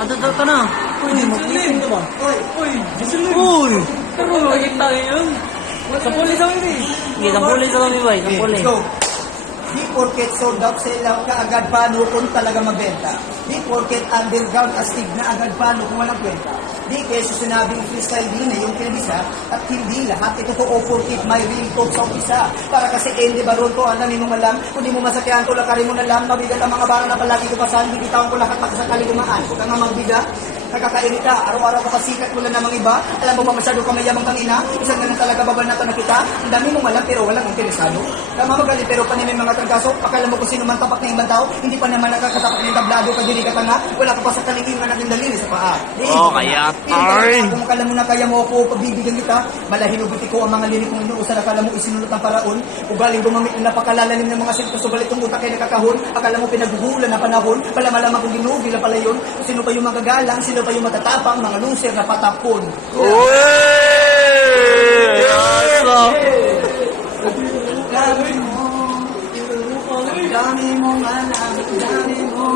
Ano ka na? Uy, mag-isip ka ba? Uy, Uy! pero makikita yun. Sa pulis ako yun eh. Sige, sampuli sa kami ba? Sampuli. Go. Di porket sold out sale out ka agad paano kung talaga mabenta. Di porket underground astig na agad paano kung walang kwenta. Di keso sinabing freestyle din na yung kinabisa at hindi lahat ito totoo porket may real talk sa umpisa. Para kasi Andy Baron ko, alam mo malam, kung di mo masakyan ko, lakarin mo na lang, mabigat ang mga barang na palagi ko pasan, bibitawan ko lahat makasakali gumaan. Huwag ka nga magbiga, nakakairita, araw-araw ka pasikat, wala namang iba. Alam mo ba masyado ka mayamang tangina? Isang ganun talaga babanatan na kita. Ang dami mong alam pero walang interesado. Tama magaling pero pa may mga trangkaso. Akala mo kung sino man tapak na ibang tao, hindi pa naman nakakatapak ng tablado, pagdili ka tanga, wala ka pa sa kalingingan natin dalili sa paa. Kaya ay! Kung akala mo na kaya mo ako, pagbibigyan kita, malahinubuti ko ang mga lirik kong inuusan, akala mo isinulot ang paraon, ugaling gumamit na napakalalalim ng mga sinto, subalit ang utak ay nakakahon, akala mo pinaghuhulan na panahon, pala malamang kung ginugi na pala yun, kung sino pa yung magagalang, sino pa yung matatapang, mga loser na patapon. Uy! Asa! Dami mo, dami mo, alam, dami mo.